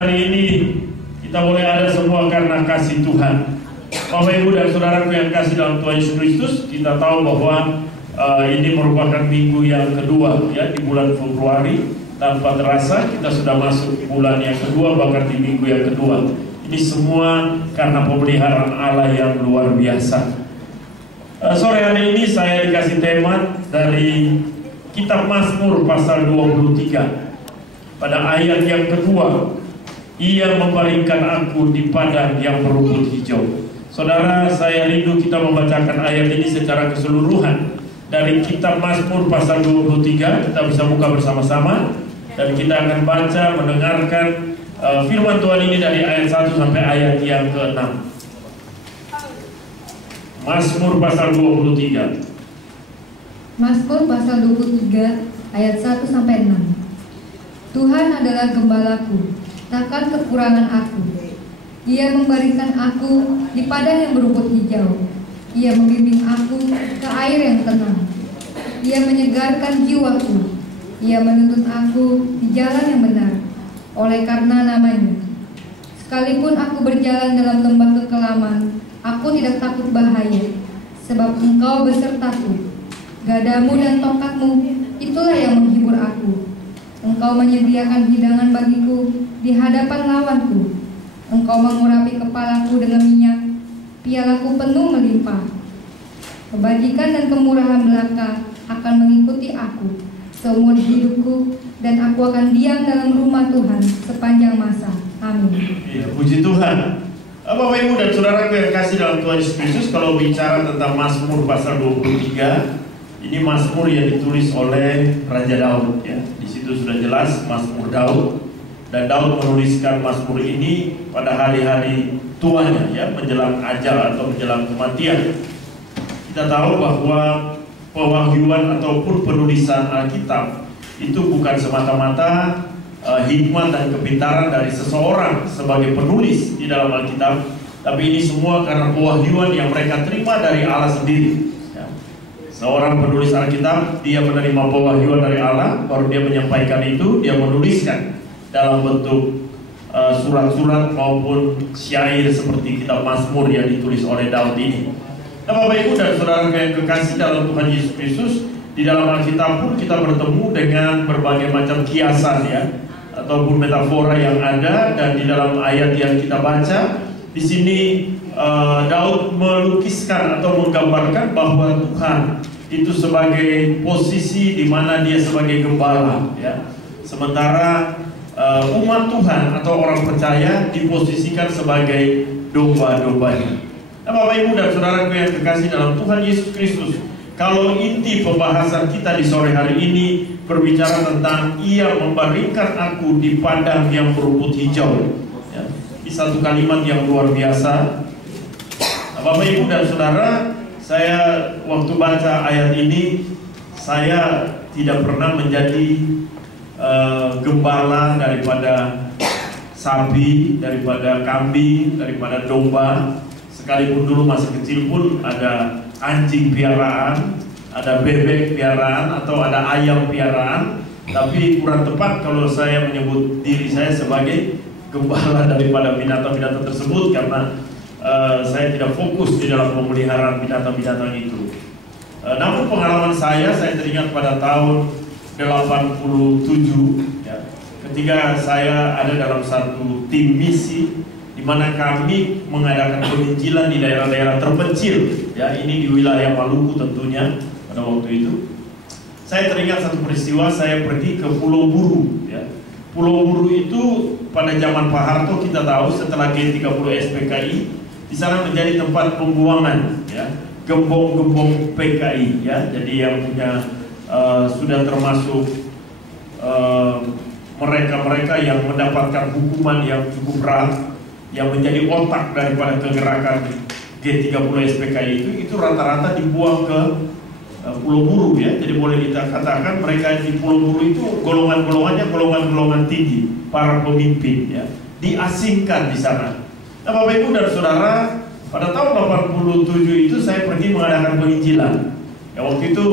Hari ini kita boleh ada semua karena kasih Tuhan. Bapak Ibu dan Saudaraku yang kasih dalam Tuhan Yesus Kristus, kita tahu bahwa ini merupakan minggu yang kedua ya di bulan Februari. Tanpa terasa kita sudah masuk bulan yang kedua, bahkan di minggu yang kedua. Ini semua karena pemeliharaan Allah yang luar biasa. Sore hari ini saya dikasih tema dari Kitab Mazmur pasal 23. Pada ayat yang kedua, Ia membaringkan aku di padang yang berumput hijau. Saudara, saya rindu kita membacakan ayat ini secara keseluruhan. Dari Kitab Mazmur pasal 23, kita bisa buka bersama-sama. Dan kita akan baca, mendengarkan firman Tuhan ini dari ayat 1 sampai ayat yang ke-6. Mazmur pasal 23. Mazmur pasal 23 ayat 1 sampai 6. Tuhan adalah gembalaku, takkan kekurangan aku. Ia membaringkan aku di padang yang berumput hijau. Ia membimbing aku ke air yang tenang. Ia menyegarkan jiwaku. Ia menuntun aku di jalan yang benar oleh karena namanya. Sekalipun aku berjalan dalam lembah kekelaman, aku tidak takut bahaya, sebab Engkau besertaku. Gadamu dan tongkatmu, itulah yang menghibur aku. Engkau menyediakan hidangan bagiku di hadapan lawanku. Engkau mengurapi kepalaku dengan minyak, pialaku penuh melimpah. Kebajikan dan kemurahan belaka akan mengikuti aku seumur hidupku, dan aku akan diam dalam rumah Tuhan sepanjang masa. Amin. Ya, puji Tuhan. Bapak Ibu dan Saudara yang kasih dalam Tuhan Yesus Kristus, kalau bicara tentang Mazmur pasal 23, ini Mazmur yang ditulis oleh Raja Daud ya. Di situ sudah jelas Mazmur Daud, dan Daud menuliskan Mazmur ini pada hari-hari tuanya ya, menjelang ajal atau menjelang kematian. Kita tahu bahwa pewahyuan ataupun penulisan Alkitab itu bukan semata-mata hikmat dan kepintaran dari seseorang sebagai penulis di dalam Alkitab, tapi ini semua karena pewahyuan yang mereka terima dari Allah sendiri. Seorang penulis Alkitab, dia menerima pewahyuan dari Allah, baru dia menyampaikan itu, dia menuliskan dalam bentuk surat-surat maupun syair seperti kitab Mazmur yang ditulis oleh Daud ini. Nah, Bapak Ibu dan Saudara yang kekasih dalam Tuhan Yesus Kristus, di dalam Alkitab pun kita bertemu dengan berbagai macam kiasan ya, ataupun metafora yang ada, dan di dalam ayat yang kita baca di sini Daud melukiskan atau menggambarkan bahwa Tuhan itu sebagai posisi di mana dia sebagai gembala ya. Sementara umat Tuhan atau orang percaya diposisikan sebagai domba-dombanya. Nah, Bapak Ibu dan Saudaraku yang kekasih dalam Tuhan Yesus Kristus, kalau inti pembahasan kita di sore hari ini berbicara tentang Ia membaringkan aku di padang yang berumput hijau ya. Di satu kalimat yang luar biasa. Nah, Bapak Ibu dan Saudara, saya waktu baca ayat ini, saya tidak pernah menjadi gembala daripada sapi, daripada kambing, daripada domba. Sekalipun dulu masih kecil pun ada anjing piaraan, ada bebek piaraan, atau ada ayam piaraan. Tapi kurang tepat kalau saya menyebut diri saya sebagai gembala daripada binatang-binatang tersebut, karena saya tidak fokus di dalam pemeliharaan binatang-binatang itu. Namun pengalaman saya teringat pada tahun 87 ya, ketika saya ada dalam satu tim misi di mana kami mengadakan penginjilan di daerah-daerah terpencil ya, ini di wilayah Maluku tentunya pada waktu itu. Saya teringat satu peristiwa, saya pergi ke Pulau Buru ya. Pulau Buru itu pada zaman Pak Harto, kita tahu setelah G30 SPKI, di sana menjadi tempat pembuangan ya, gembong-gembong PKI ya. Jadi yang punya sudah termasuk mereka-mereka yang mendapatkan hukuman yang cukup berat, yang menjadi otak daripada kegerakan G30 SPKI itu rata-rata dibuang ke Pulau Buru ya. Jadi boleh kita katakan mereka di Pulau Buru itu golongan-golongannya golongan-golongan tinggi, para pemimpin ya, diasingkan di sana. Nah, Bapak Ibu dan Saudara, pada tahun 87 itu saya pergi mengadakan penginjilan. Ya, waktu itu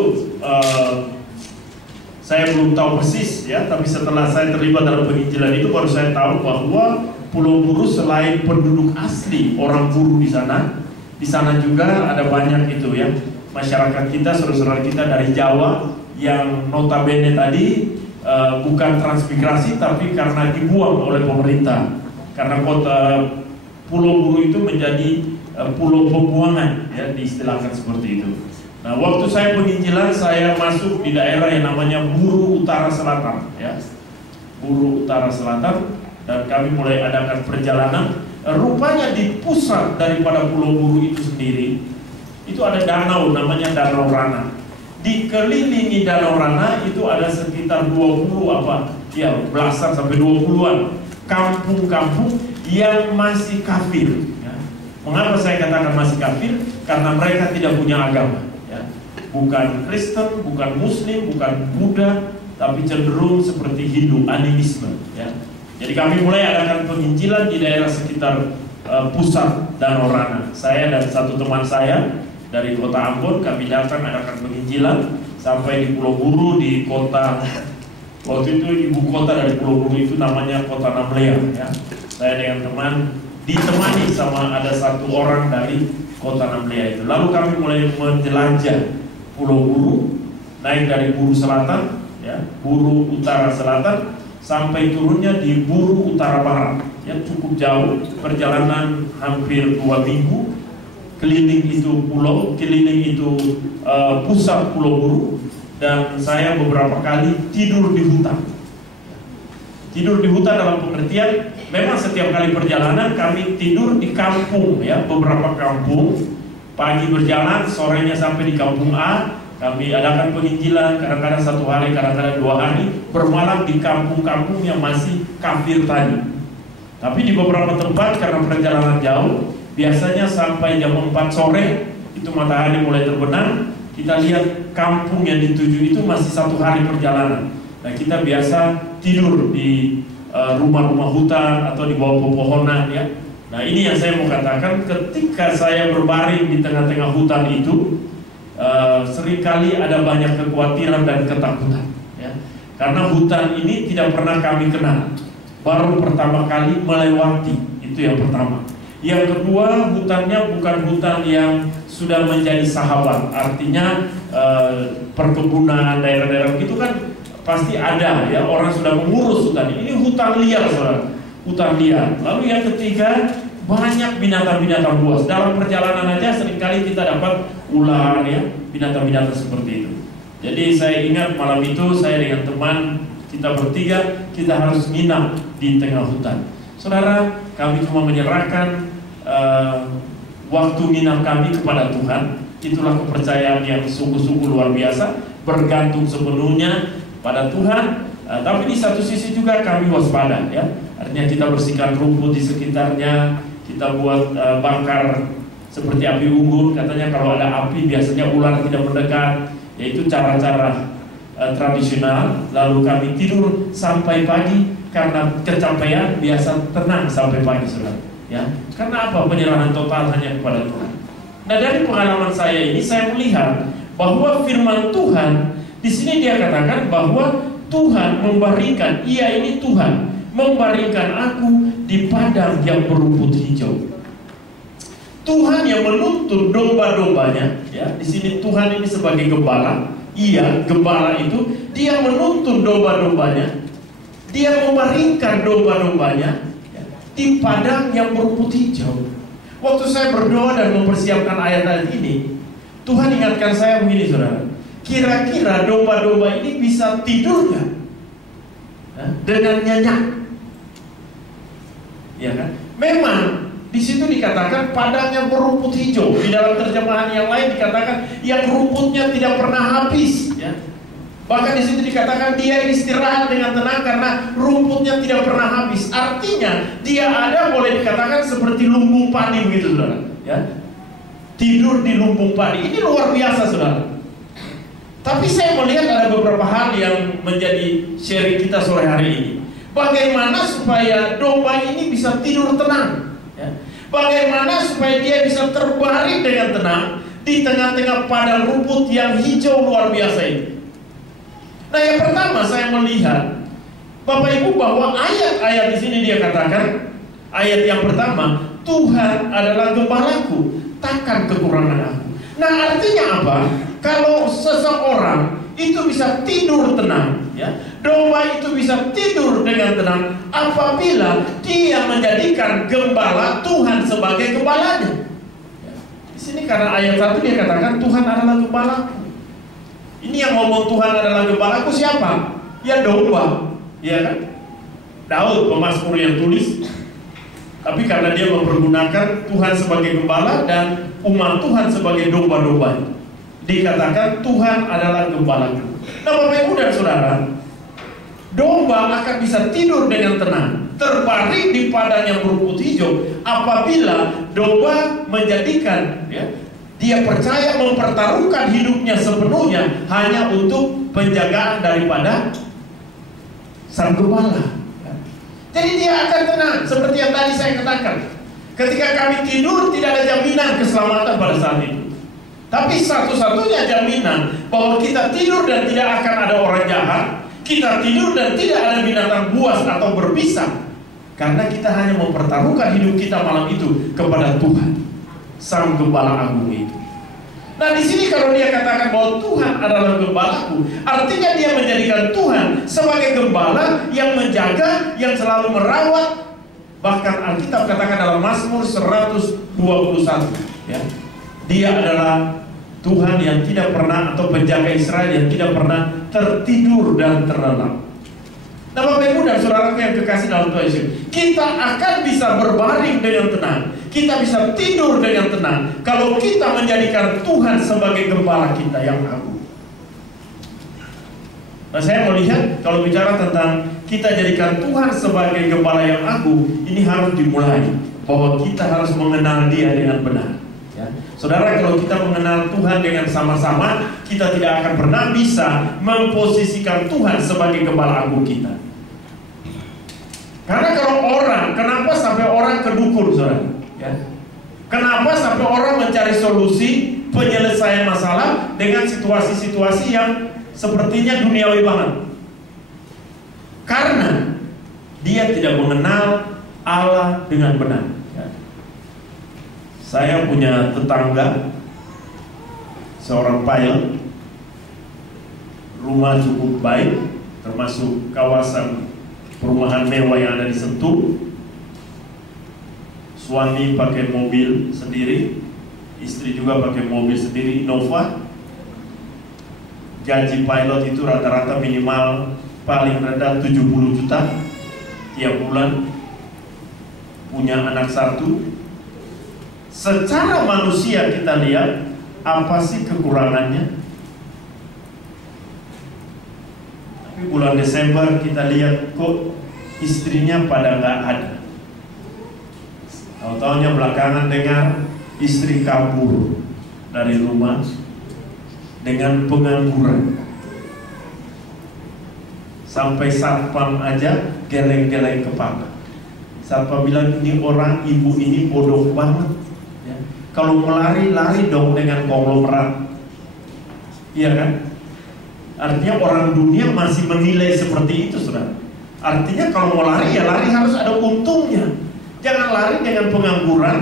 Saya belum tahu persis ya, tapi setelah saya terlibat dalam penginjilan itu baru saya tahu bahwa Pulau Buru selain penduduk asli orang Buru di sana juga ada banyak itu ya masyarakat kita, saudara-saudara kita dari Jawa yang notabene tadi bukan transmigrasi tapi karena dibuang oleh pemerintah, karena kota Pulau Buru itu menjadi pulau pembuangan ya, diistilahkan seperti itu. Nah, waktu saya penginjilan, saya masuk di daerah yang namanya Buru Utara Selatan ya. Buru Utara Selatan, dan kami mulai adakan perjalanan. Rupanya di pusat daripada Pulau Buru itu sendiri itu ada danau namanya Danau Rana. Dikelilingi Danau Rana itu ada sekitar 20 belasan sampai 20-an kampung-kampung yang masih kafir ya. Mengapa saya katakan masih kafir? Karena mereka tidak punya agama ya. Bukan Kristen, bukan Muslim, bukan Buddha, tapi cenderung seperti Hindu, animisme ya. Jadi kami mulai adakan penginjilan di daerah sekitar pusat Danau Rana. Saya dan satu teman saya dari kota Ambon, kami datang adakan penginjilan sampai di Pulau Buru, di kota, waktu itu ibu kota dari Pulau Buru itu namanya Kota Namlea ya. Saya dengan teman ditemani sama ada satu orang dari Kota Namlea itu. Lalu kami mulai menjelajah Pulau Buru, naik dari Buru Selatan ya, Buru Utara Selatan, sampai turunnya di Buru Utara Barat ya, cukup jauh, perjalanan hampir 2 minggu, keliling itu pulau, keliling itu pusat Pulau Buru, dan saya beberapa kali tidur di hutan. Tidur di hutan dalam pengertian memang setiap kali perjalanan kami tidur di kampung ya, beberapa kampung, pagi berjalan, sorenya sampai di kampung A. Kami adakan penginjilan, kadang-kadang 1 hari, kadang-kadang 2 hari, bermalam di kampung-kampung yang masih kafir tadi. Tapi di beberapa tempat karena perjalanan jauh, biasanya sampai jam 4 sore itu matahari mulai terbenam, kita lihat kampung yang dituju itu masih 1 hari perjalanan. Nah, kita biasa tidur di rumah-rumah hutan atau di bawah pepohonan ya. Nah, ini yang saya mau katakan, ketika saya berbaring di tengah-tengah hutan itu, seringkali ada banyak kekhawatiran dan ketakutan ya. Karena hutan ini tidak pernah kami kenal, baru pertama kali melewati, itu yang pertama. Yang kedua, hutannya bukan hutan yang sudah menjadi sahabat, artinya perkebunan daerah-daerah itu kan pasti ada ya, orang sudah mengurus hutan ini hutan liar saudara, hutan liar. Lalu yang ketiga, banyak binatang-binatang buas. Dalam perjalanan aja seringkali kita dapat ular ya, binatang-binatang seperti itu. Jadi saya ingat malam itu saya dengan teman kita bertiga, kita harus nginap di tengah hutan. Saudara, kami cuma menyerahkan waktu nginap kami kepada Tuhan. Itulah kepercayaan yang sungguh-sungguh luar biasa, bergantung sepenuhnya pada Tuhan. Tapi di satu sisi juga kami waspada ya. Artinya kita bersihkan rumput di sekitarnya, kita buat bangkar seperti api unggun. Katanya kalau ada api biasanya ular tidak mendekat. Yaitu cara-cara tradisional. Lalu kami tidur sampai pagi karena kecapean, biasa tenang sampai pagi saudara. Ya, karena apa? Penyerahan total hanya kepada Tuhan. Nah, dari pengalaman saya ini saya melihat bahwa firman Tuhan di sini dia katakan bahwa Tuhan membaringkan, Ia ini Tuhan membaringkan aku di padang yang berumput hijau. Tuhan yang menuntun domba-dombanya, ya, di sini Tuhan ini sebagai gembala. Ia, gembala itu, dia menuntun domba-dombanya, dia membaringkan domba-dombanya ya, di padang yang berumput hijau. Waktu saya berdoa dan mempersiapkan ayat-ayat ini, Tuhan ingatkan saya begini saudara, kira-kira domba-domba ini bisa tidur nggak? Dengan nyenyak? Ya kan? Memang di situ dikatakan padang yang berumput hijau. Di dalam terjemahan yang lain dikatakan yang rumputnya tidak pernah habis. Ya. Bahkan di situ dikatakan dia istirahat dengan tenang karena rumputnya tidak pernah habis. Artinya dia ada boleh dikatakan seperti lumbung padi begitu saudara. Ya. Tidur di lumbung padi. Ini luar biasa saudara. Tapi saya melihat ada beberapa hal yang menjadi sharing kita sore hari ini. Bagaimana supaya domba ini bisa tidur tenang ya. Bagaimana supaya dia bisa terbaring dengan tenang di tengah-tengah padang rumput yang hijau luar biasa ini. Nah, yang pertama saya melihat Bapak Ibu bahwa ayat-ayat di sini dia katakan, ayat yang pertama, Tuhan adalah gembalaku, takkan kekurangan aku. Nah, artinya apa? Kalau seseorang itu bisa tidur tenang, ya, domba itu bisa tidur dengan tenang apabila dia menjadikan gembala Tuhan sebagai gembalanya. Ya. Di sini karena ayat 1 dia katakan Tuhan adalah gembalaku. Ini yang ngomong Tuhan adalah gembalaku siapa? Ya domba, ya kan? Daud pemazmur yang tulis. Tapi karena dia mempergunakan Tuhan sebagai gembala dan umat Tuhan sebagai domba-domba, dikatakan Tuhan adalah gembalaku. Nah, Bapak Ibu dan Saudara, domba akan bisa tidur dengan tenang, terbaring di padang yang berumput hijau apabila domba menjadikan, ya, dia percaya mempertaruhkan hidupnya sepenuhnya hanya untuk penjagaan daripada sang gembala. Jadi dia akan tenang, seperti yang tadi saya katakan. Ketika kami tidur tidak ada jaminan keselamatan pada saat itu. Tapi satu-satunya jaminan bahwa kita tidur dan tidak akan ada orang jahat, kita tidur dan tidak ada binatang buas atau berbisa, karena kita hanya mempertaruhkan hidup kita malam itu kepada Tuhan, Sang Gembala Agung itu. Nah, di sini kalau dia katakan bahwa Tuhan adalah gembalaku, artinya dia menjadikan Tuhan sebagai gembala yang menjaga, yang selalu merawat. Bahkan Alkitab katakan dalam Mazmur 121, ya, dia adalah Tuhan yang tidak pernah, atau penjaga Israel yang tidak pernah tertidur dan terlelap. Nah, Bapak Ibu dan Saudaraku yang kekasih dalam Tuhan Yesus, kita akan bisa berbaring dengan tenang, kita bisa tidur dengan tenang kalau kita menjadikan Tuhan sebagai gembala kita yang agung. Nah, saya melihat kalau bicara tentang kita jadikan Tuhan sebagai gembala yang agung, ini harus dimulai bahwa kita harus mengenal Dia dengan benar. Ya. Saudara, kalau kita mengenal Tuhan dengan sama-sama, kita tidak akan pernah bisa memposisikan Tuhan sebagai gembala agung kita. Karena kalau orang, kenapa sampai orang ke dukun, saudara? Ya. Kenapa sampai orang mencari solusi penyelesaian masalah dengan situasi-situasi yang sepertinya duniawi banget? Karena dia tidak mengenal Allah dengan benar. Ya. Saya punya tetangga, seorang pilot, rumah cukup baik, termasuk kawasan perumahan mewah yang ada di Sentul. Suami pakai mobil sendiri, istri juga pakai mobil sendiri, Innova. Gaji pilot itu rata-rata minimal paling rendah 70 juta tiap bulan. Punya anak satu. Secara manusia kita lihat, apa sih kekurangannya? Bulan Desember kita lihat kok istrinya pada nggak ada. Tahu-tahunya belakangan dengar istri kabur dari rumah dengan pengangguran. Sampai satpam aja geleng-geleng kepala. Satpam bilang ini orang ibu ini bodoh banget. Ya. Kalau mau lari dong dengan konglomerat. Iya kan? Artinya orang dunia masih menilai seperti itu, saudara. Artinya kalau mau lari, ya lari harus ada untungnya. Jangan lari dengan pengangguran.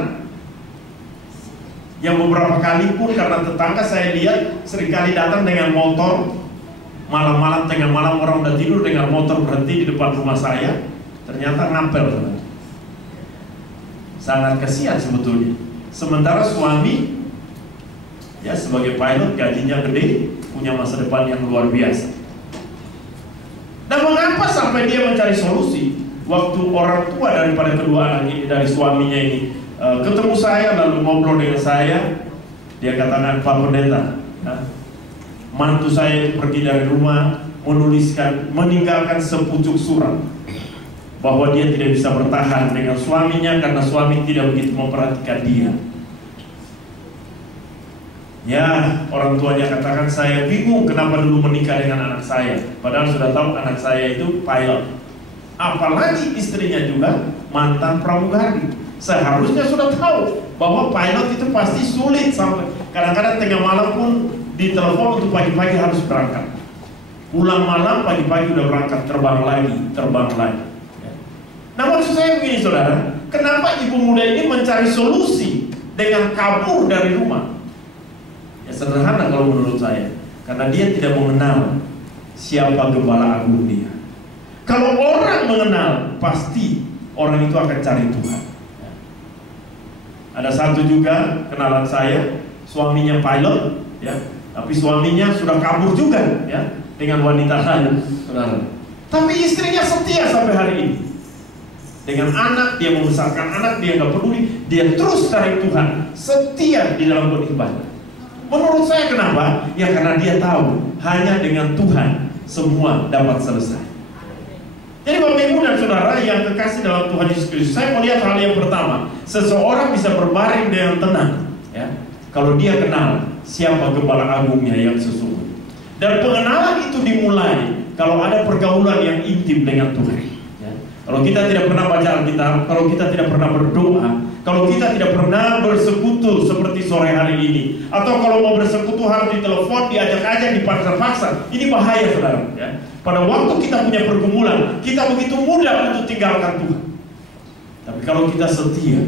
Yang beberapa kali pun karena tetangga saya lihat seringkali datang dengan motor. Malam-malam, tengah malam orang udah tidur dengan motor berhenti di depan rumah saya. Ternyata ngapel, saudara. Sangat kasihan sebetulnya. Sementara suami, ya sebagai pilot gajinya gede, punya masa depan yang luar biasa. Dan mengapa sampai dia mencari solusi? Waktu orang tua daripada kedua anak ini, dari suaminya ini, ketemu saya lalu ngobrol dengan saya, dia katakan, Pak Pendeta, ya, mantu saya pergi dari rumah meninggalkan sepucuk surat bahwa dia tidak bisa bertahan dengan suaminya karena suami tidak begitu memperhatikan dia. Ya, orang tuanya katakan, saya bingung kenapa dulu menikah dengan anak saya, padahal sudah tahu anak saya itu pilot. Apalagi istrinya juga mantan pramugari. Seharusnya sudah tahu bahwa pilot itu pasti sulit, sampai kadang-kadang tengah malam pun ditelepon untuk pagi-pagi harus berangkat. Pulang malam, pagi-pagi udah berangkat terbang lagi. Ya. Nah, maksud saya begini saudara, kenapa ibu muda ini mencari solusi dengan kabur dari rumah? Ya sederhana kalau menurut saya, karena dia tidak mengenal siapa gembala agung dia. Kalau orang mengenal, pasti orang itu akan cari Tuhan. Ya. Ada satu juga kenalan saya, suaminya pilot, ya, tapi suaminya sudah kabur juga, ya, dengan wanita lain, saudara. Tapi istrinya setia sampai hari ini. Dengan anak, dia membesarkan anak, dia nggak peduli, dia terus cari Tuhan, setia di dalam beribadah. Menurut saya kenapa? Ya karena dia tahu hanya dengan Tuhan semua dapat selesai. Jadi Bapak Ibu dan Saudara yang kekasih dalam Tuhan Yesus Kristus, saya melihat hal yang pertama, seseorang bisa berbaring dengan tenang, ya, kalau dia kenal siapa gembala agungnya yang sesungguhnya. Dan pengenalan itu dimulai kalau ada pergaulan yang intim dengan Tuhan. Ya. Kalau kita tidak pernah baca Alkitab, kalau kita tidak pernah berdoa, kalau kita tidak pernah bersekutu seperti sore hari ini, atau kalau mau bersekutu harus ditelepon, diajak-ajak, dipaksa-paksa, ini bahaya saudara. Ya. Pada waktu kita punya pergumulan, kita begitu mudah untuk tinggalkan Tuhan. Tapi kalau kita setia,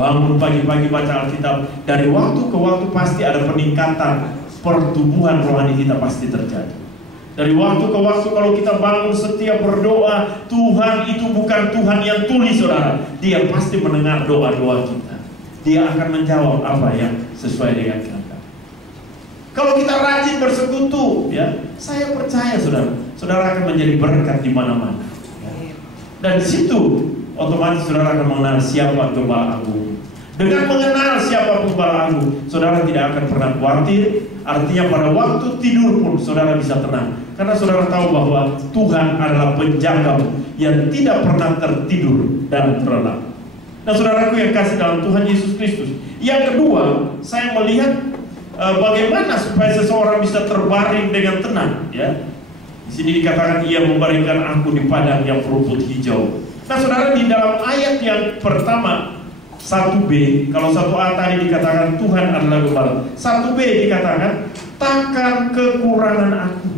bangun pagi-pagi baca Alkitab, dari waktu ke waktu pasti ada peningkatan. Pertumbuhan rohani kita pasti terjadi. Dari waktu ke waktu kalau kita bangun setia berdoa, Tuhan itu bukan Tuhan yang tulis saudara. Dia pasti mendengar doa-doa kita. Dia akan menjawab apa yang sesuai dengan kita. Kalau kita rajin bersekutu, ya, saya percaya saudara akan menjadi berkat di mana-mana. Ya. Dan di situ otomatis saudara akan mengenal siapa gembala agung. Dengan mengenal siapa gembala agung, saudara tidak akan pernah khawatir. Artinya pada waktu tidur pun saudara bisa tenang, karena saudara tahu bahwa Tuhan adalah penjaga yang tidak pernah tertidur dan terlelap. Nah saudaraku yang kasih dalam Tuhan Yesus Kristus, yang kedua, saya melihat bagaimana supaya seseorang bisa terbaring dengan tenang. Ya, di sini dikatakan ia membaringkan aku di padang yang berumput hijau. Nah saudara, di dalam ayat yang pertama 1b, kalau 1a tadi dikatakan Tuhan adalah gembala, 1b dikatakan takkan kekurangan aku.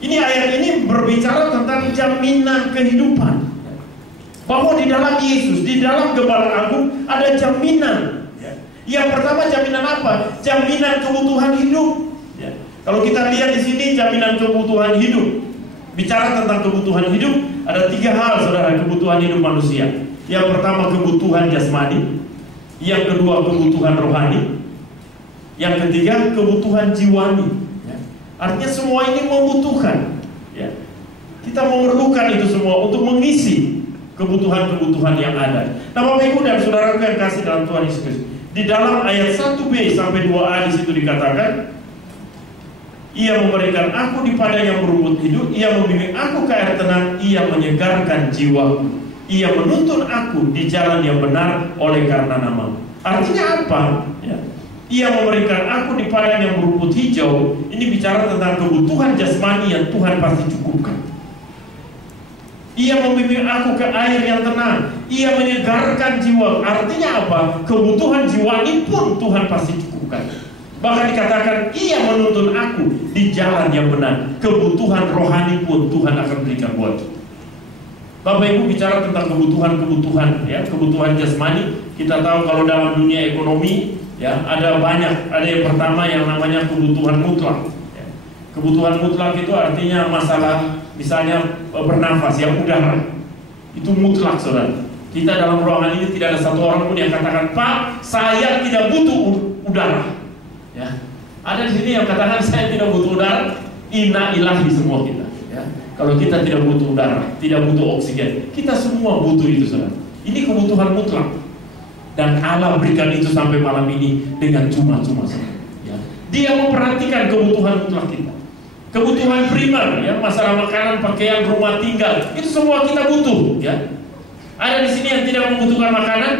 Ini ayat ini berbicara tentang jaminan kehidupan, bahwa di dalam Yesus, di dalam gembala agung ada jaminan. Yang pertama jaminan apa? Jaminan kebutuhan hidup. Kalau kita lihat di sini jaminan kebutuhan hidup, bicara tentang kebutuhan hidup, ada 3 hal saudara, kebutuhan hidup manusia. Yang pertama kebutuhan jasmani, yang kedua kebutuhan rohani, yang ketiga kebutuhan jiwani. Ya. Artinya semua ini membutuhkan. Ya. Kita memerlukan itu semua untuk mengisi kebutuhan-kebutuhan yang ada. Nah Bapak Ibu dan Saudara yang kasih dalam Tuhan Yesus Kristus, di dalam ayat 1b sampai 2a di situ dikatakan, ia memberikan aku di padang yang berumput hidup, ia membimbing aku ke air tenang, ia menyegarkan jiwaku. Ia menuntun aku di jalan yang benar oleh karena nama. Artinya apa? Ya. Ia memberikan aku di padang yang berumput hijau. Ini bicara tentang kebutuhan jasmani yang Tuhan pasti cukupkan. Ia membimbing aku ke air yang tenang. Ia menyegarkan jiwa. Artinya apa? Kebutuhan jiwani pun Tuhan pasti cukupkan. Bahkan dikatakan ia menuntun aku di jalan yang benar. Kebutuhan rohani pun Tuhan akan berikan buat kita. Bapak Ibu bicara tentang kebutuhan-kebutuhan, ya, kebutuhan jasmani. Kita tahu kalau dalam dunia ekonomi, ya, ada banyak. Ada yang pertama yang namanya kebutuhan mutlak. Ya. Kebutuhan mutlak itu artinya masalah, misalnya bernafas, yang udara. Itu mutlak, saudara. Kita dalam ruangan ini tidak ada satu orang pun yang katakan, Pak, saya tidak butuh udara. Ya. Ada di sini yang katakan saya tidak butuh udara. Inna ilahi semua kita. Ya. Kalau kita tidak butuh udara, tidak butuh oksigen, kita semua butuh itu saudara. Ini kebutuhan mutlak. Dan Allah berikan itu sampai malam ini dengan cuma-cuma saudara. Ya. Dia memperhatikan kebutuhan mutlak kita. Kebutuhan primer, ya, masalah makanan, pakaian, rumah tinggal, itu semua kita butuh. Ya. Ada di sini yang tidak membutuhkan makanan.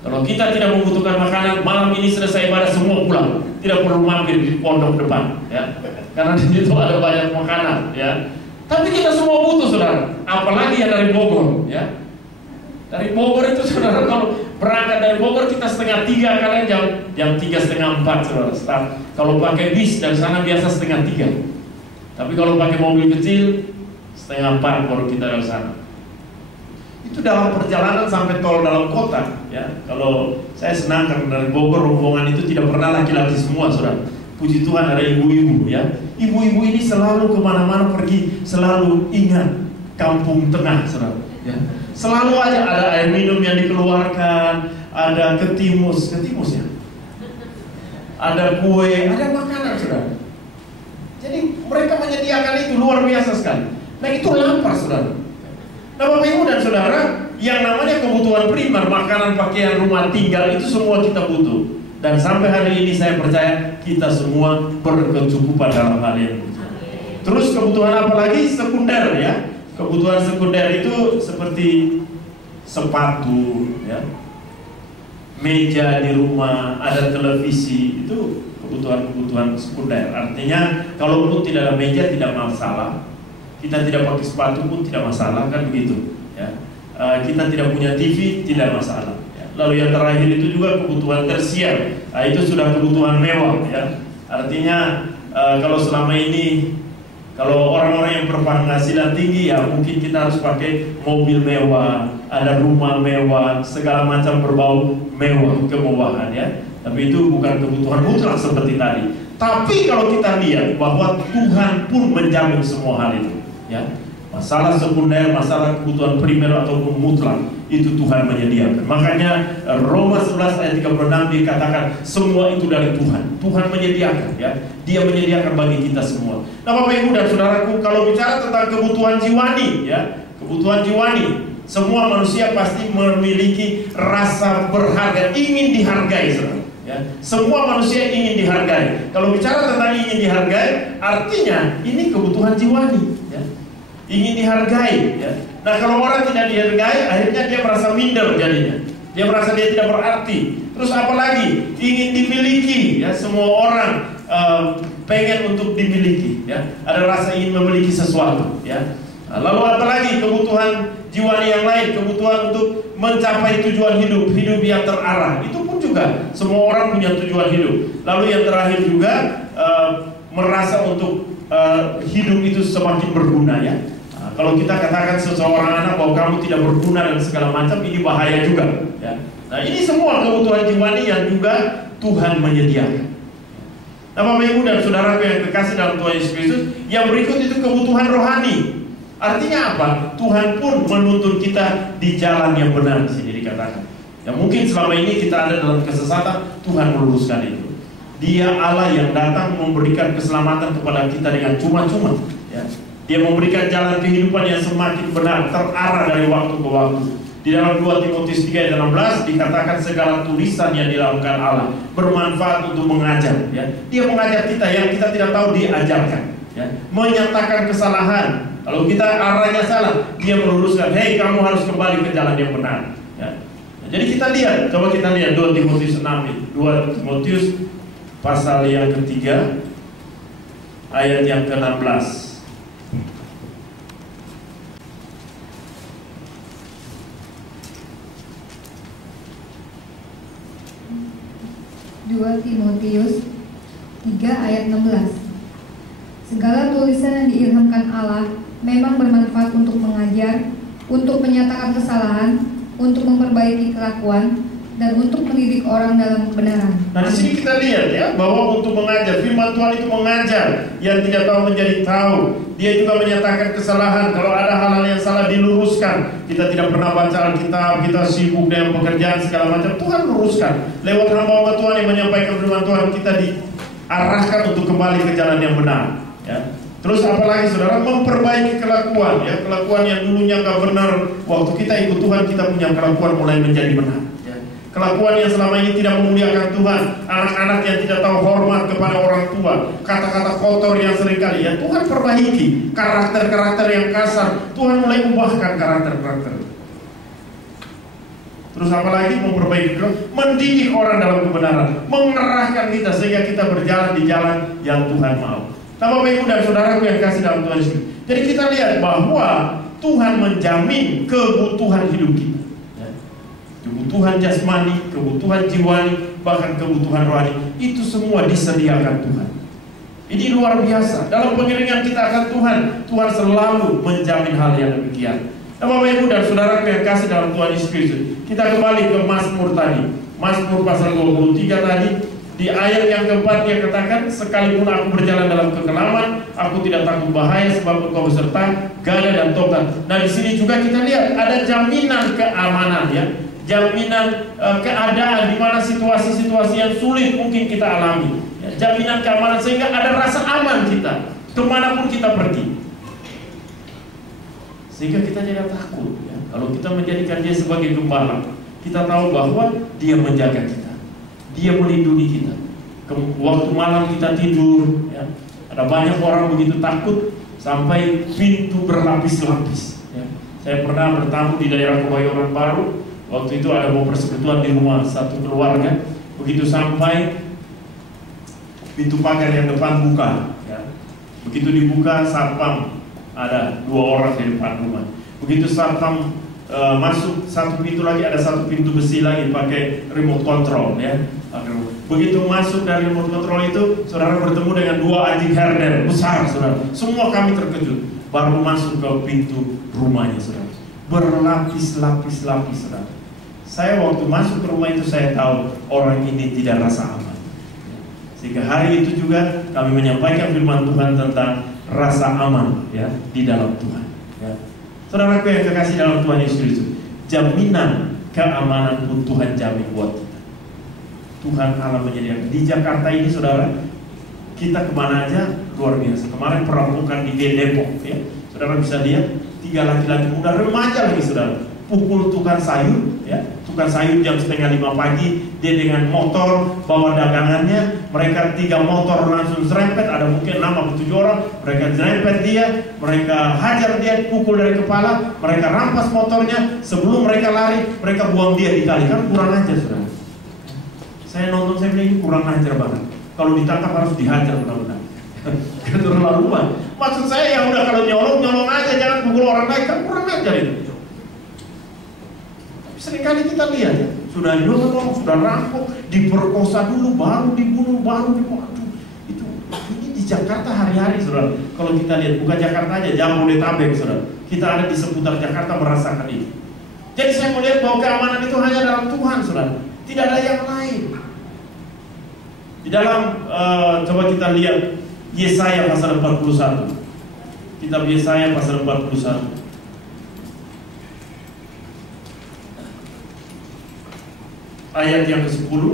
Kalau kita tidak membutuhkan makanan, malam ini selesai ibadah semua pulang, tidak perlu mampir di pondok depan. Ya. Karena di situ ada banyak makanan. Ya. Tapi kita semua butuh saudara, apalagi yang dari Bogor, ya. Dari Bogor itu saudara, kalau berangkat dari Bogor kita 2:30, kalian jam 3:30 saudara start. Kalau pakai bis dari sana biasa 2:30. Tapi kalau pakai mobil kecil, setengah 4 baru kita dari sana. Itu dalam perjalanan sampai tol dalam kota, ya. Kalau saya senang karena dari Bogor rombongan itu tidak pernah laki-laki semua, saudara. Puji Tuhan ada ibu-ibu, ya. Ibu-ibu ini selalu kemana-mana pergi, selalu ingat kampung tengah, saudara. Ya. Selalu aja ada air minum yang dikeluarkan, ada ketimus ya. Ada kue, ada makanan, saudara. Jadi mereka menyediakan itu luar biasa sekali. Nah itu lapar, saudara. Nah Bapak Ibu dan Saudara, yang namanya kebutuhan primer, makanan, pakaian, rumah tinggal, itu semua kita butuh. Dan sampai hari ini saya percaya kita semua berkecukupan dalam hal ini. Terus kebutuhan apa lagi? Sekunder, ya. Kebutuhan sekunder itu seperti sepatu, ya, meja di rumah, ada televisi, itu kebutuhan sekunder. Artinya kalau pun tidak ada meja tidak masalah, kita tidak pakai sepatu pun tidak masalah, kan begitu, ya. Kita tidak punya TV tidak masalah, ya. Lalu yang terakhir itu juga kebutuhan tersier, itu sudah kebutuhan mewah, ya. Artinya kalau selama ini kalau orang-orang yang berpenghasilan tinggi, ya mungkin kita harus pakai mobil mewah, ada rumah mewah, segala macam berbau mewah, kemewahan, ya. Tapi itu bukan kebutuhan mutlak seperti tadi. Tapi kalau kita lihat bahwa Tuhan pun menjamin semua hal itu, ya. Masalah sekunder, masalah kebutuhan primer ataupun mutlak, itu Tuhan menyediakan. Makanya Roma 11 ayat 36 dikatakan semua itu dari Tuhan. Tuhan menyediakan, ya. Dia menyediakan bagi kita semua. Nah Bapak Ibu dan Saudaraku, kalau bicara tentang kebutuhan jiwani, ya, kebutuhan jiwani, semua manusia pasti memiliki rasa berharga, ingin dihargai, saudara. Ya, semua manusia ingin dihargai. Kalau bicara tentang ingin dihargai, artinya ini kebutuhan jiwani, ya. Ingin dihargai, ya. Nah kalau orang tidak dihargai, akhirnya dia merasa minder jadinya. Dia merasa dia tidak berarti. Terus apalagi ingin dimiliki, ya. Semua orang pengen untuk dimiliki, ya. Ada rasa ingin memiliki sesuatu, ya. Nah, lalu apalagi kebutuhan jiwani yang lain, kebutuhan untuk mencapai tujuan hidup yang terarah. Itu pun juga semua orang punya tujuan hidup. Lalu yang terakhir juga merasa untuk hidup itu semakin berguna, ya. Kalau kita katakan seseorang anak bahwa kamu tidak berguna dan segala macam, ini bahaya juga, ya. Nah ini semua kebutuhan jiwani yang juga Tuhan menyediakan. Nah Bapak Ibu dan Saudara yang kekasih dalam Tuhan Yesus Kristus, yang berikut itu kebutuhan rohani. Artinya apa? Tuhan pun menuntun kita di jalan yang benar, di sini dikatakan. Ya mungkin selama ini kita ada dalam kesesatan, Tuhan meluruskan itu. Dia Allah yang datang memberikan keselamatan kepada kita dengan cuma-cuma, ya. Dia memberikan jalan kehidupan yang semakin benar, terarah dari waktu ke waktu. Di dalam 2 Timotius 3 ayat 16 dikatakan segala tulisan yang dilakukan Allah bermanfaat untuk mengajar, ya. Dia mengajar kita yang kita tidak tahu, diajarkan, ya. Menyatakan kesalahan. Kalau kita arahnya salah, dia meluruskan. Hei, kamu harus kembali ke jalan yang benar, ya. Nah, jadi kita lihat, coba kita lihat 2 Timotius 6, 2 Timotius pasal yang ketiga ayat yang ke-16. 2 Timotius 3 ayat 16. Segala tulisan yang diilhamkan Allah memang bermanfaat untuk mengajar, untuk menyatakan kesalahan, untuk memperbaiki kelakuan, dan untuk mendidik orang dalam kebenaran. Nah di sini kita lihat, ya, bahwa untuk mengajar, firman Tuhan itu mengajar yang tidak tahu menjadi tahu. Dia juga menyatakan kesalahan. Kalau ada hal-hal yang salah diluruskan. Kita tidak pernah baca Alkitab, kita sibuk dengan pekerjaan segala macam. Tuhan luruskan lewat hamba Tuhan yang menyampaikan firman Tuhan. Kita diarahkan untuk kembali ke jalan yang benar, ya. Terus apalagi saudara, memperbaiki kelakuan, ya. Kelakuan yang dulunya nggak benar, waktu kita ikut Tuhan kita punya kelakuan mulai menjadi benar. Kelakuan yang selama ini tidak memuliakan Tuhan, anak-anak yang tidak tahu hormat kepada orang tua, kata-kata kotor yang seringkali, ya Tuhan perbaiki. Karakter-karakter yang kasar, Tuhan mulai ubahkan karakter-karakter. Terus apalagi memperbaiki, mendidik orang dalam kebenaran, mengerahkan kita sehingga kita berjalan di jalan yang Tuhan mau. Nah Bapak Ibu dan Saudaraku yang kasih dalam Tuhan Yesus. Jadi kita lihat bahwa Tuhan menjamin kebutuhan hidup kita. Kebutuhan jasmani, kebutuhan jiwani, bahkan kebutuhan rohani, itu semua disediakan Tuhan. Ini luar biasa. Dalam pengiringan kita akan Tuhan, Tuhan selalu menjamin hal yang demikian. Nah, Bapak Ibu dan Saudara yang kasih dalam Tuhan Yesus Kristus, kita kembali ke Mazmur tadi. Mazmur pasal 23 tadi, di ayat yang keempat dia katakan, sekalipun aku berjalan dalam kekelaman, aku tidak takut bahaya sebab Engkau beserta gada dan tongkat. Nah, di sini juga kita lihat ada jaminan keamanan, ya, jaminan keadaan di mana situasi-situasi yang sulit mungkin kita alami, ya, jaminan keamanan sehingga ada rasa aman kita kemanapun kita pergi, sehingga kita tidak takut, ya. Kalau kita menjadikan dia sebagai gembala, kita tahu bahwa dia menjaga kita, dia melindungi kita. Waktu malam kita tidur, ya, ada banyak orang begitu takut sampai pintu berlapis-lapis, ya. Saya pernah bertamu di daerah Kebayoran Baru. Waktu itu ada mau persekutuan di rumah satu keluarga. Begitu sampai, pintu pagar yang depan buka, ya. Begitu dibuka, satpam, ada 2 orang di depan rumah. Begitu satpam masuk satu pintu lagi, ada satu pintu besi lagi pakai remote control, ya. Begitu masuk dari remote control itu, saudara bertemu dengan 2 anjing herder besar, saudara. Semua kami terkejut. Baru masuk ke pintu rumahnya, saudara, berlapis-lapis, saudara. Saya waktu masuk ke rumah itu saya tahu orang ini tidak rasa aman. Sehingga hari itu juga kami menyampaikan firman Tuhan tentang rasa aman, ya, di dalam Tuhan, ya. Saudaraku yang kekasih dalam Tuhan Yesus Kristus, jaminan keamanan pun Tuhan jamin buat kita. Tuhan Allah menyediakan. Di Jakarta ini, saudara, kita kemana aja luar biasa. Kemarin perampokan di Depok, ya, saudara bisa lihat 3 laki-laki muda remaja lagi, saudara, pukul tukang sayur, ya, tukang sayur jam 4:30 pagi. Dia dengan motor bawa dagangannya, mereka 3 motor langsung serempet, ada mungkin 6 atau 7 orang, mereka serempet dia, mereka hajar dia, pukul dari kepala, mereka rampas motornya. Sebelum mereka lari, mereka buang dia di kali. Kan kurang ajar, saudara. Saya nonton, saya bilang ini kurang ajar banget. Kalau ditangkap harus dihajar benar-benar. Keterlaluan. Maksud saya ya udah, kalau nyolong aja, jangan pukul orang lain, kan kurang ajar itu. Tapi seringkali kita lihat, ya, sudah nyolong, sudah rampok, diperkosa dulu, baru dibunuh, baru dibunuh. Itu ini di Jakarta hari-hari, saudara. Kalau kita lihat, bukan Jakarta aja, Jabodetabek, saudara. Kita ada di seputar Jakarta merasakan ini. Jadi saya melihat bahwa keamanan itu hanya dalam Tuhan, saudara. Tidak ada yang lain. Di dalam coba kita lihat Yesaya pasal 41. Kitab Yesaya pasal 41. Ayat yang ke-10.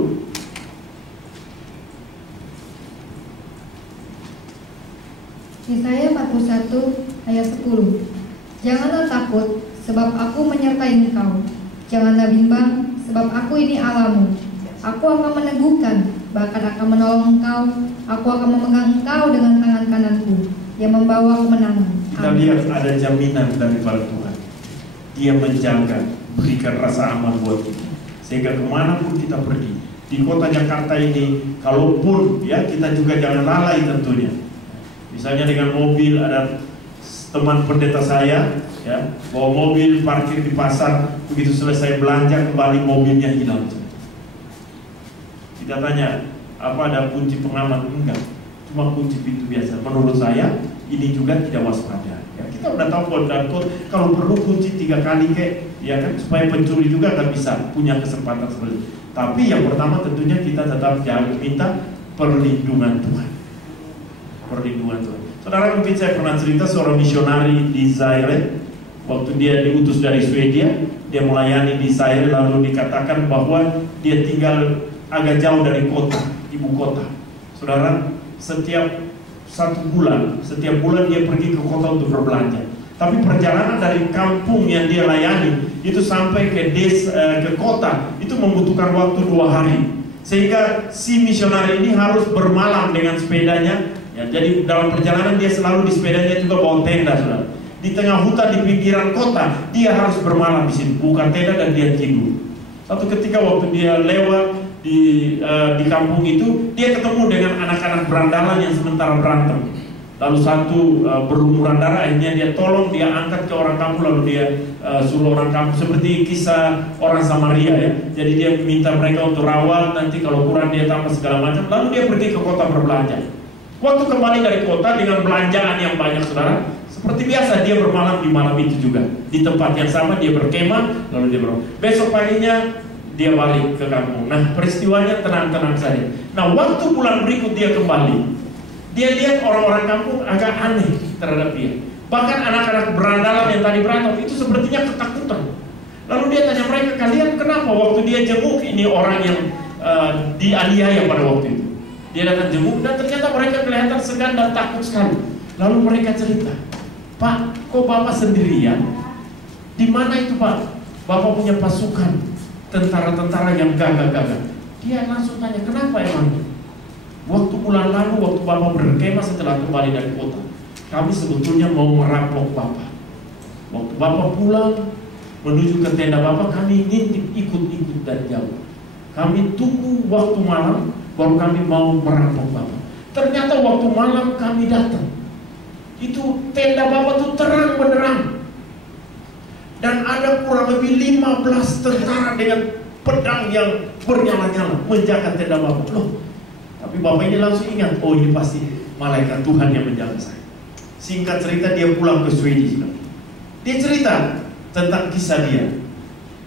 Yesaya 41 ayat 10. Janganlah takut, sebab aku menyertai engkau. Janganlah bimbang, sebab aku ini Allahmu. Aku akan meneguhkan, bahkan akan menolong engkau. Aku akan memegang engkau dengan tangan kananku yang membawa kemenangan. Kita lihat ada jaminan daripada Tuhan. Dia menjaga, berikan rasa aman buat kita, sehingga kemanapun kita pergi di kota Jakarta ini, kalaupun, ya, kita juga jangan lalai tentunya. Misalnya dengan mobil, ada teman pendeta saya, ya, bawa mobil parkir di pasar, begitu selesai belanja kembali mobilnya hilang. Kita tanya, apa ada kunci pengaman? Enggak, cuma kunci pintu biasa. Menurut saya ini juga tidak waspada, ya. Kita udah tahu kalau perlu kunci 3 kali, ya kan, supaya pencuri juga nggak bisa punya kesempatan seperti itu. Tapi yang pertama tentunya kita tetap jangan minta perlindungan Tuhan. Perlindungan Tuhan. Saudara, mungkin saya pernah cerita seorang misionari di Zaire. Waktu dia diutus dari Swedia, dia melayani di Zaire, lalu dikatakan bahwa dia tinggal agak jauh dari kota, ibu kota. Saudara, setiap setiap bulan dia pergi ke kota untuk berbelanja. Tapi perjalanan dari kampung yang dia layani itu sampai ke ke kota itu membutuhkan waktu 2 hari. Sehingga si misionari ini harus bermalam dengan sepedanya. Ya, jadi dalam perjalanan dia selalu di sepedanya juga bawa tenda, saudara. Di tengah hutan di pinggiran kota, dia harus bermalam di sini, buka tenda dan dia tidur. Satu ketika waktu dia lewat di kampung itu, dia ketemu dengan anak-anak berandalan yang sementara berantem. Lalu satu berumuran darah, akhirnya dia tolong, dia angkat ke orang kampung, lalu dia suruh orang kampung, seperti kisah orang Samaria, ya. Jadi dia minta mereka untuk rawat, nanti kalau kurang dia tambah segala macam. Lalu dia pergi ke kota berbelanja. Waktu kembali dari kota dengan belanjaan yang banyak, saudara, seperti biasa dia bermalam di malam itu juga. Di tempat yang sama dia berkemah, lalu dia bermalam. Besok paginya dia balik ke kampung. Nah, peristiwanya tenang-tenang saja. Nah, waktu bulan berikut dia kembali, dia lihat orang-orang kampung agak aneh terhadap dia. Bahkan anak-anak berandalan yang tadi berantem itu sepertinya ketakutan. Lalu dia tanya mereka, kalian kenapa waktu dia jenguk ini orang yang dianiaya pada waktu itu? Dia datang jenguk dan ternyata mereka kelihatan segan dan takut sekali. Lalu mereka cerita, Pak, kok Bapak sendirian? Di mana itu Pak? Bapak punya pasukan tentara-tentara yang gagah-gagah. Dia langsung tanya, kenapa emang? Waktu bulan lalu, waktu Bapak berkemah setelah kembali dari kota, kami sebetulnya mau merampok Bapak. Waktu Bapak pulang menuju ke tenda Bapak, kami ngintip ikut-ikut dari jauh. Kami tunggu waktu malam, baru kami mau merampok Bapak. Ternyata waktu malam kami datang, itu tenda Bapak tuh terang benderang. Dan ada kurang lebih 15 tentara dengan pedang yang bernyala-nyala menjaga tenda Bapak. Loh, tapi Bapak ini langsung ingat, oh ini pasti malaikat Tuhan yang menjaga saya. Singkat cerita dia pulang ke Swedia. Dia cerita tentang kisah dia.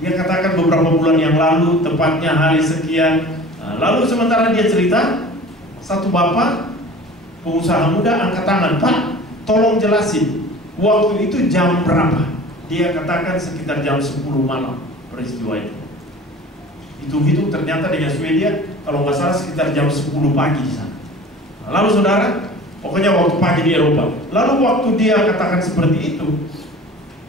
Dia katakan beberapa bulan yang lalu, tepatnya hari sekian. Nah, lalu sementara dia cerita, satu bapak pengusaha muda angkat tangan, Pak, tolong jelasin waktu itu jam berapa? Dia katakan sekitar jam 10 malam peristiwa itu. Hitung-hitung ternyata dengan Swedia, kalau nggak salah sekitar jam 10 pagi di sana. Nah, lalu saudara, pokoknya waktu pagi di Eropa. Lalu waktu dia katakan seperti itu,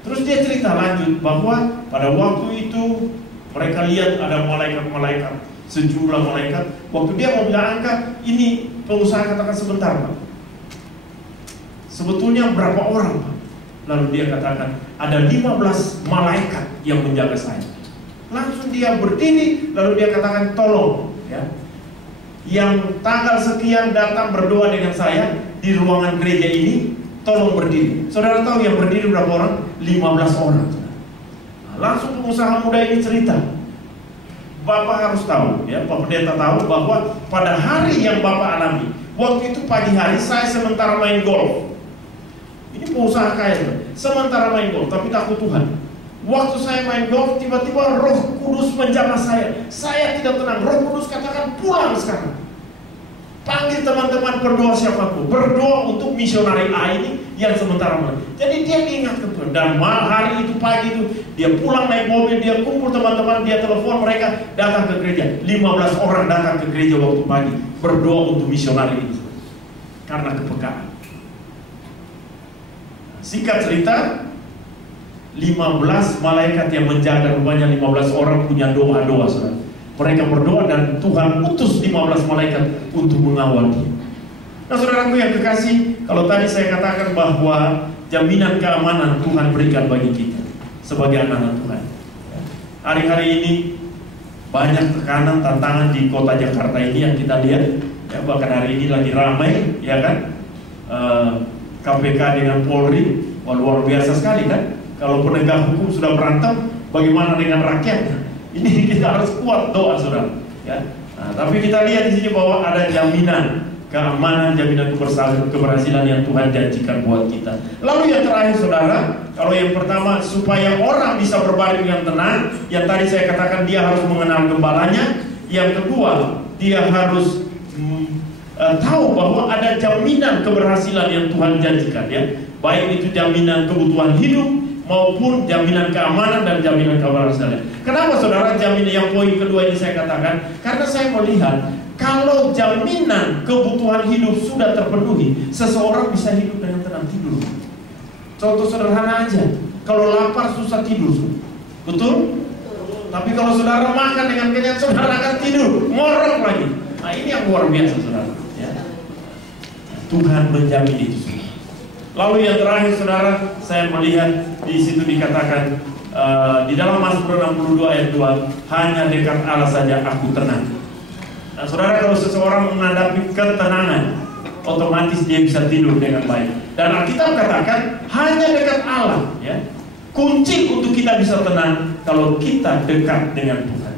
terus dia cerita lanjut bahwa pada waktu itu mereka lihat ada malaikat-malaikat, sejumlah malaikat. Waktu dia mau bilang angkat, ini pengusaha katakan sebentar Pak, sebetulnya berapa orang Pak? Lalu dia katakan ada 15 malaikat yang menjaga saya. Langsung dia berdiri, lalu dia katakan tolong ya, yang tanggal sekian datang berdoa dengan saya di ruangan gereja ini, tolong berdiri. Saudara tahu yang berdiri berapa orang? 15 orang. Nah, langsung pengusaha muda ini cerita, Bapak harus tahu ya, Pak Pendeta tahu bahwa pada hari yang Bapak alami, waktu itu pagi hari saya sementara main golf. Ini pengusaha kaya, sementara main golf tapi takut Tuhan. Waktu saya main golf, tiba-tiba Roh Kudus menjamah saya. Saya tidak tenang. Roh Kudus katakan pulang sekarang. Panggil teman-teman berdoa siapapun, berdoa untuk misionari A ini yang sementara main. Jadi dia diingatkan Tuhan. Dan hari itu pagi itu dia pulang naik mobil, dia kumpul teman-teman, dia telepon mereka datang ke gereja. 15 orang datang ke gereja waktu pagi berdoa untuk misionari ini karena kepekaan. Singkat cerita, 15 malaikat yang menjaga, rupanya 15 orang punya doa-doa saudara. Mereka berdoa dan Tuhan utus 15 malaikat untuk mengawal dia. Nah saudaraku yang kekasih, kalau tadi saya katakan bahwa jaminan keamanan Tuhan berikan bagi kita sebagai anak-anak Tuhan. Hari-hari ini banyak tekanan, tantangan di kota Jakarta ini yang kita lihat ya, bahkan hari ini lagi ramai ya kan, KPK dengan Polri, luar biasa sekali kan. Kalau penegak hukum sudah berantem, bagaimana dengan rakyatnya? Ini kita harus kuat doa saudara ya. Nah, tapi kita lihat di sini bahwa ada jaminan keamanan, jaminan keberhasilan yang Tuhan janjikan buat kita. Lalu yang terakhir saudara, kalau yang pertama supaya orang bisa berbaring dengan tenang, yang tadi saya katakan dia harus mengenal gembalanya. Yang kedua, dia harus tahu bahwa ada jaminan keberhasilan yang Tuhan janjikan ya. Baik itu jaminan kebutuhan hidup maupun jaminan keamanan dan jaminan keberhasilan. Kenapa saudara jaminan yang poin kedua ini saya katakan? Karena saya melihat kalau jaminan kebutuhan hidup sudah terpenuhi, seseorang bisa hidup dengan tenang tidur. Contoh sederhana aja, kalau lapar susah tidur, betul? Tapi kalau saudara makan dengan kenyang, saudara akan tidur, ngorok lagi. Nah ini yang luar biasa saudara ya. Tuhan menjamin itu semua. Lalu yang terakhir saudara, saya melihat di situ dikatakan di dalam Mazmur 62 ayat 2, hanya dekat Allah saja aku tenang. Nah saudara, kalau seseorang menghadapi ketenangan, otomatis dia bisa tidur dengan baik. Dan Alkitab katakan hanya dekat Allah ya. Kunci untuk kita bisa tenang kalau kita dekat dengan Tuhan.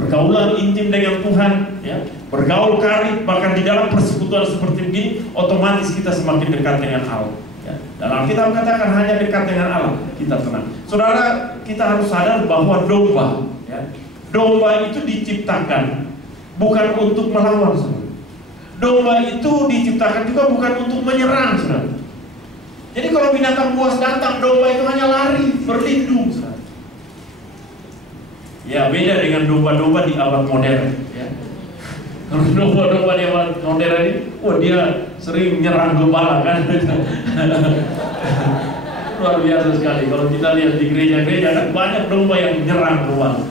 Pergaulan intim dengan Tuhan, ya, bergaul karib, bahkan di dalam persekutuan seperti begini, otomatis kita semakin dekat dengan Allah. Ya. Dalam Alkitab katakan hanya dekat dengan Allah kita tenang. Saudara, kita harus sadar bahwa domba, ya, domba itu diciptakan bukan untuk melawan, saudara. Domba itu diciptakan juga bukan untuk menyerang, saudara. Jadi kalau binatang buas datang, domba itu hanya lari, berlindung, saudara. Ya, beda dengan domba-domba di abad modern, ya. Kalau domba-domba di abad modern ini, dia sering nyerang gembala, kan? Luar biasa sekali. Kalau kita lihat di gereja-gereja, kan banyak domba yang nyerang gembala.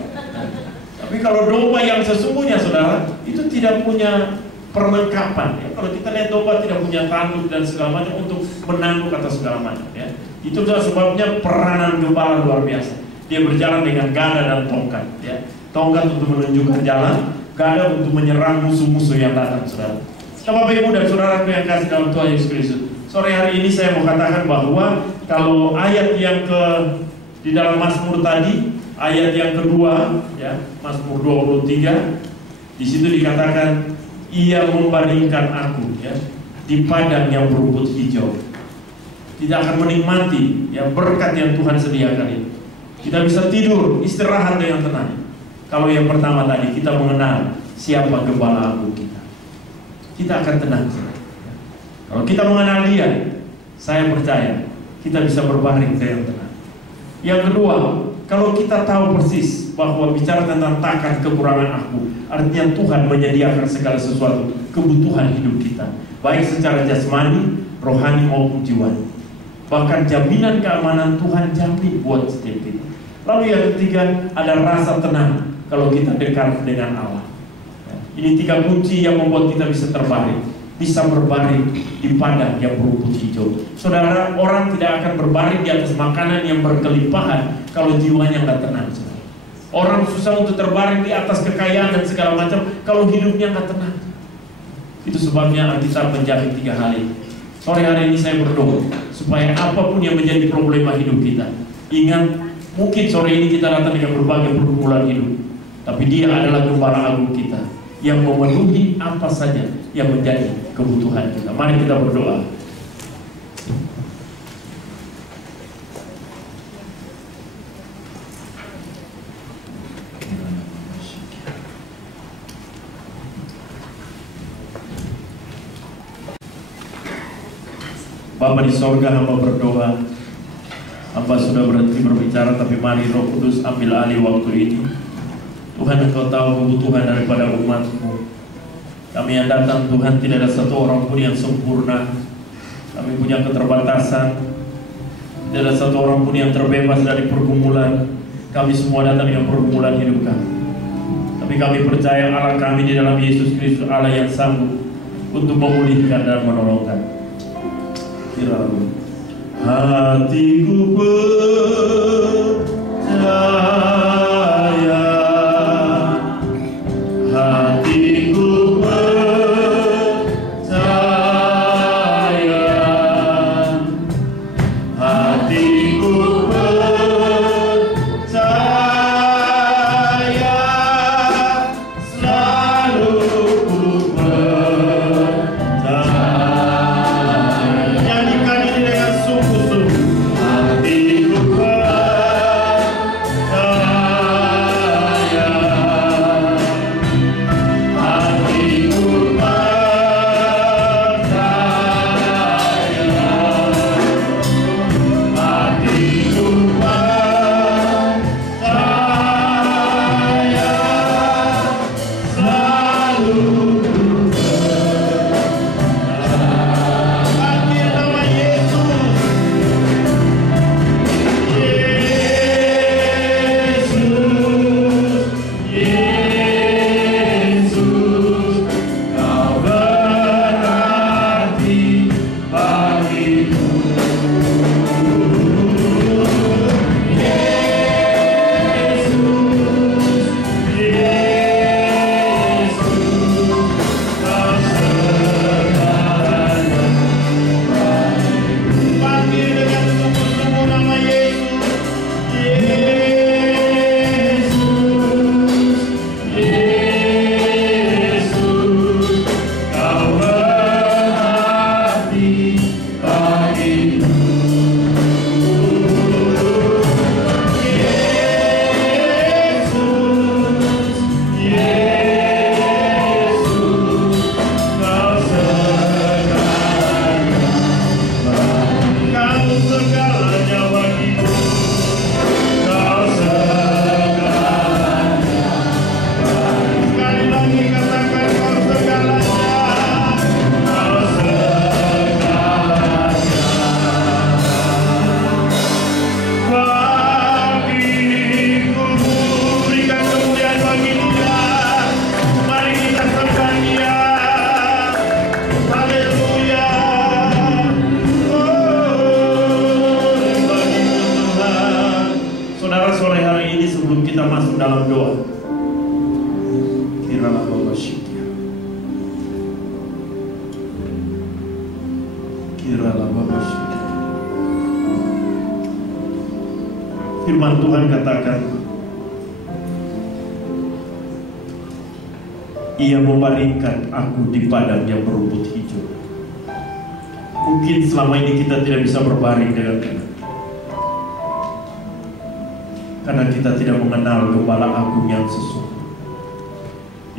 Tapi kalau domba yang sesungguhnya, saudara, itu tidak punya perlengkapan. Ya. Kalau kita lihat domba tidak punya tanduk dan segala macam untuk menanduk atau segala macam. Ya. Itu adalah sebabnya peranan gembala luar biasa. Dia berjalan dengan gada dan tongkat, ya. Tongkat untuk menunjukkan jalan, gada untuk menyerang musuh-musuh yang datang, saudara. Bapak Ibu dan saudara yang kasih dalam Tuhan Yesus Kristus, sore hari ini saya mau katakan bahwa kalau ayat yang di dalam Mazmur tadi, ayat yang kedua, ya, Mazmur 23, di situ dikatakan, Ia membandingkan aku, ya, di padang yang berumput hijau. Kita akan menikmati, ya, berkat yang Tuhan sediakan ini. Kita bisa tidur, istirahat dengan tenang. Kalau yang pertama tadi, kita mengenal siapa gembala agung kita. Kita akan tenang. Kalau kita mengenal Dia, saya percaya kita bisa berbaring dengan tenang. Yang kedua, kalau kita tahu persis bahwa bicara tentang takkan kekurangan aku, artinya Tuhan menyediakan segala sesuatu kebutuhan hidup kita, baik secara jasmani, rohani maupun jiwani. Bahkan jaminan keamanan Tuhan jamin buat setiap kita. Lalu yang ketiga, ada rasa tenang kalau kita dekat dengan Allah. Ini 3 kunci yang membuat kita bisa terbaring, bisa berbaring di padang yang berumput hijau. Saudara, orang tidak akan berbaring di atas makanan yang berkelimpahan kalau jiwanya nggak tenang. Saudara. Orang susah untuk terbaring di atas kekayaan dan segala macam kalau hidupnya nggak tenang. Itu sebabnya Alkitab menjamin 3 hal ini. Sore hari ini saya berdoa supaya apapun yang menjadi problema hidup kita, ingat, mungkin sore ini kita datang dengan berbagai pergumulan hidup, tapi Dia adalah gembala agung kita yang memenuhi apa saja yang menjadi kebutuhan kita. Mari kita berdoa. Bapa di sorga, hamba berdoa. Hamba sudah berhenti berbicara, tapi mari Roh Kudus ambil alih waktu ini. Tuhan, Engkau tahu kebutuhan daripada umat-Mu. Kami yang datang, Tuhan, tidak ada satu orang pun yang sempurna. Kami punya keterbatasan. Tidak ada satu orang pun yang terbebas dari pergumulan. Kami semua datang dengan pergumulan hidup kami. Tapi kami percaya Allah kami di dalam Yesus Kristus, Allah yang sanggup untuk memulihkan dan menolongkan. Hatiku percaya, hatiku percaya, hatiku percaya, selalu ku percaya. Nyanyikan ini dengan sungguh-sungguh. Hatiku percaya. Shikya. Kiralah Bapak Shikya. Firman Tuhan katakan, Ia membaringkan aku di padang yang berumput hijau. Mungkin selama ini kita tidak bisa berbaring dengan tenang, karena kita tidak mengenal Gembala Agung yang sesungguhnya.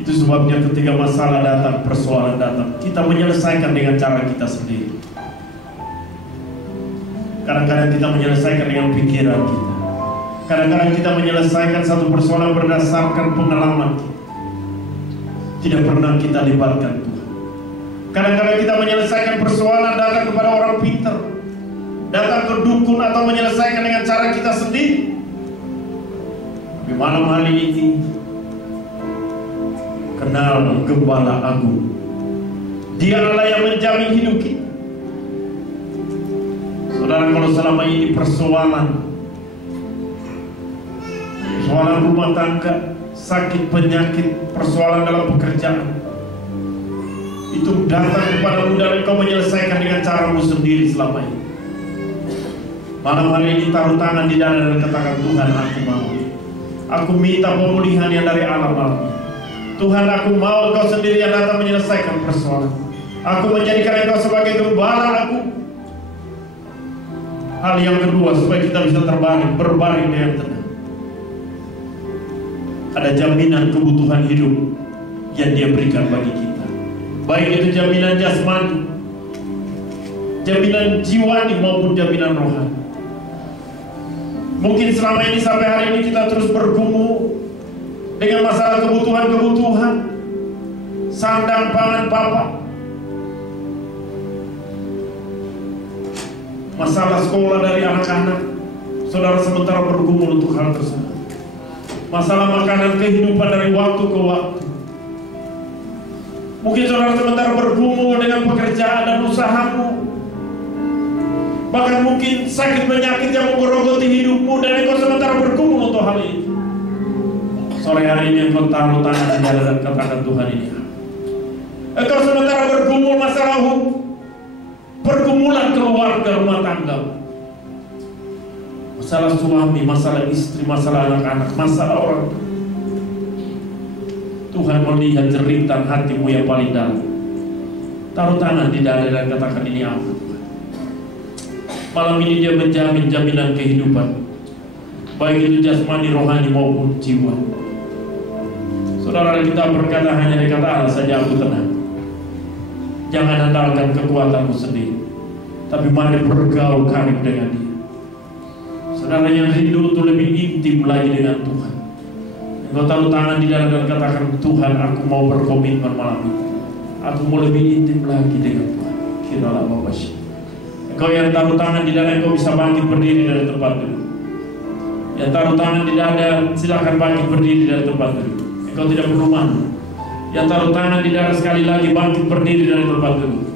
Itu sebabnya ketika masalah datang, persoalan datang, kita menyelesaikan dengan cara kita sendiri. Kadang-kadang kita menyelesaikan dengan pikiran kita. Kadang-kadang kita menyelesaikan satu persoalan berdasarkan pengalaman kita. Tidak pernah kita libatkan Tuhan. Kadang-kadang kita menyelesaikan persoalan datang kepada orang pintar, datang ke dukun, atau menyelesaikan dengan cara kita sendiri. Tapi malam hari ini, kenal Gembala Agung. Dia Allah yang menjamin hidup kita. Saudara, kalau selama ini persoalan rumah tangga, sakit, penyakit, persoalan dalam pekerjaan, itu datang kepadamu dan engkau menyelesaikan dengan caramu sendiri selama ini. Malam hari ini taruh tangan di dada dan katakan, Tuhan, aku mau. Aku minta pemulihan yang dari Allah malam ini. Tuhan, aku mau Engkau sendiri yang datang menyelesaikan persoalan. Aku menjadikan Engkau sebagai Gembala aku. Hal yang kedua, supaya kita bisa berbaring dengan tenang. Ada jaminan kebutuhan hidup yang Dia berikan bagi kita. Baik itu jaminan jasmani, jaminan jiwani, maupun jaminan rohani. Mungkin selama ini sampai hari ini kita terus bergumul dengan masalah kebutuhan-kebutuhan, sandang, pangan, papan, masalah sekolah dari anak-anak. Saudara sementara bergumul untuk hal tersebut. Masalah makanan, kehidupan dari waktu ke waktu. Mungkin saudara sementara bergumul dengan pekerjaan dan usahamu. Bahkan mungkin sakit penyakit yang menggerogoti hidupmu, dan engkau sementara bergumul untuk hal itu. Sore hari ini engkau taruh tangan di dada dan katakan, Tuhan, ini engkau sementara bergumul masalah pergumulan keluarga, rumah tangga, masalah suami, masalah istri, masalah anak-anak, masalah orang. Tuhan melihat jeritan hatimu yang paling dalam. Taruh tangan di dada dan katakan, ini aku. Malam ini Dia menjamin jaminan kehidupan, baik itu jasmani, rohani, maupun jiwa. Saudara, kita berkata hanya dengan kata Allah saja, aku tenang. Jangan andalkan kekuatanmu sendiri, tapi mari bergaul karib dengan Dia. Saudara yang rindu untuk lebih intim lagi dengan Tuhan, engkau taruh tangan di dada dan katakan, Tuhan, aku mau berkomitmen malam ini. Aku mau lebih intim lagi dengan Tuhan. Kiralah Bapak Syekh. Engkau yang taruh tangan di dada, engkau bisa bangkit berdiri dari tempat duduk. Yang taruh tangan di dada, silakan bangkit berdiri dari tempat duduk. Engkau tidak perlu malu. Yang taruh tangan di dada, sekali lagi bangkit berdiri dari tempat duduk.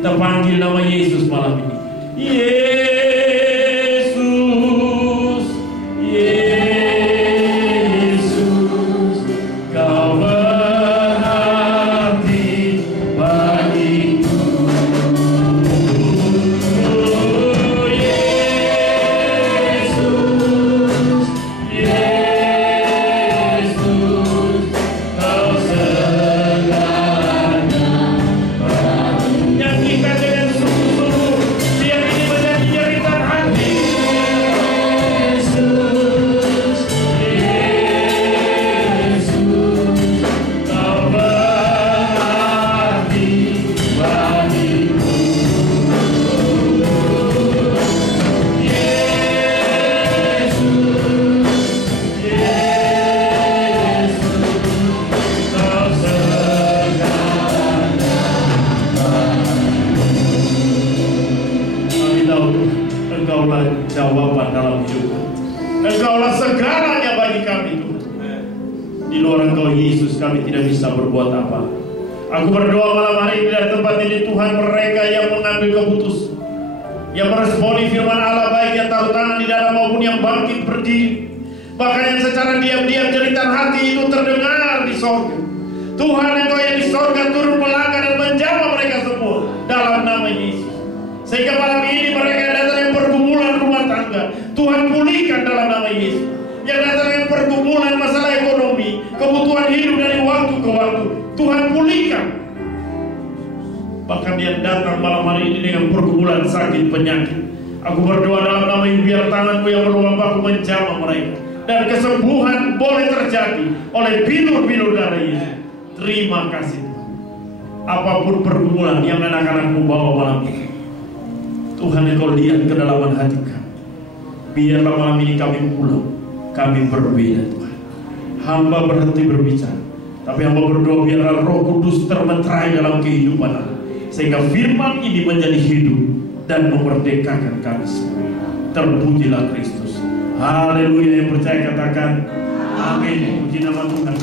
Kita panggil nama Yesus malam ini. Yesus, Yesus, Kau berarti bagiku. Engkaulah jawaban dalam hidup. Engkaulah segalanya bagi kami, Tuhan. Di luar Engkau Yesus kami tidak bisa berbuat apa. Aku berdoa malam hari ini dari tempat ini, Tuhan, mereka yang mengambil keputusan, yang meresponi firman Allah, baik yang taruh tangan di dalam maupun yang bangkit berdiri, bahkan yang secara diam-diam jeritan hati itu terdengar di sorga. Tuhan Engkau yang di sorga turun melangkah dan menjamah mereka semua dalam nama Yesus. Sehingga malam ini mereka yang datang yang pergumulan rumah tangga, Tuhan pulihkan dalam nama Yesus. Yang datang yang pergumulan masalah ekonomi, kebutuhan hidup dari waktu ke waktu, Tuhan pulihkan. Bahkan yang datang malam hari ini dengan pergumulan sakit penyakit, aku berdoa dalam nama Yesus, biar tanganmu yang berluampaku menjamah mereka, dan kesembuhan boleh terjadi oleh bilur-bilur darah Yesus. Terima kasih Tuhan. Apapun pergumulan yang anak-anakmu bawa malam ini, Tuhan Engkau lihat kedalaman hati kami. Biarlah malam ini kami pulang, kami berbeda Tuhan. Hamba berhenti berbicara, tapi hamba berdoa biarlah Roh Kudus termeterai dalam kehidupan kami, sehingga firman ini menjadi hidup dan memerdekakan kami semua. Terpujilah Kristus. Haleluya. Yang percaya katakan amin. Puji nama Tuhan.